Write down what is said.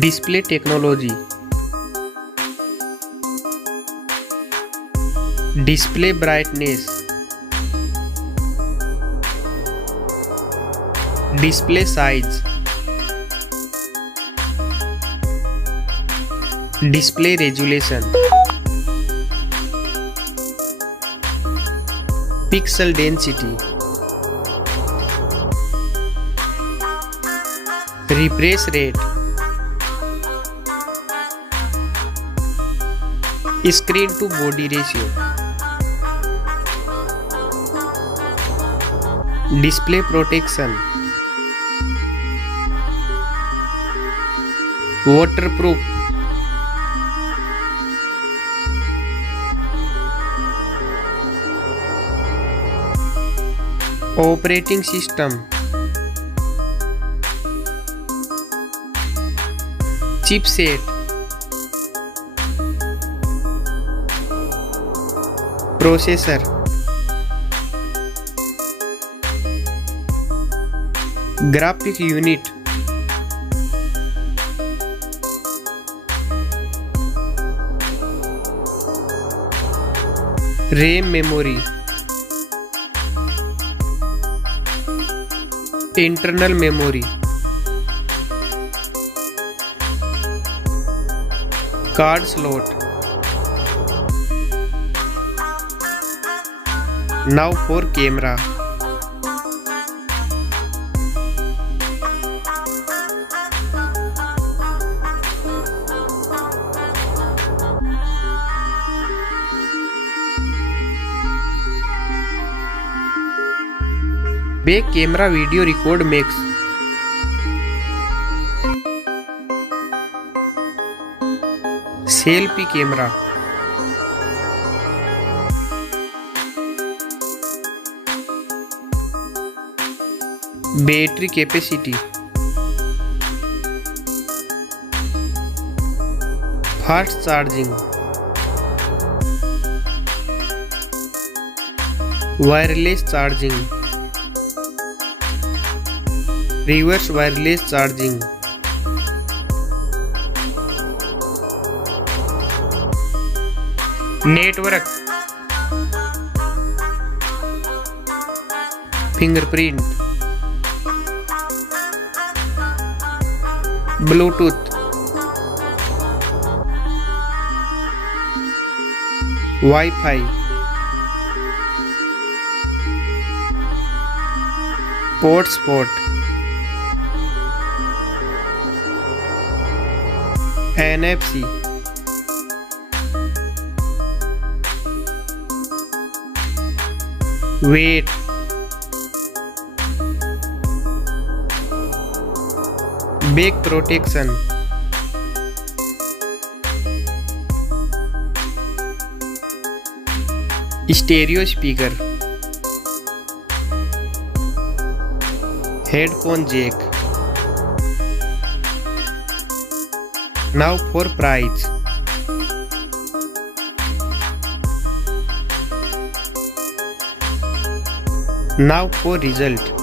Display technology. Display brightness. Display size. Display resolution. Pixel density. Refresh rate. Screen to body ratio. Display protection. Waterproof. Operating system. Chipset. Processor. Graphic unit. RAM memory. Internal memory. Card slot. Now for camera. Back camera video record makes. Selfie camera. Battery capacity. Fast charging. Wireless charging. Reverse wireless charging. Network. Fingerprint. Bluetooth. Wi-Fi. Hotspot. NFC. Weight. Back protection. Stereo speaker. Headphone jack. Now for price. Now for result.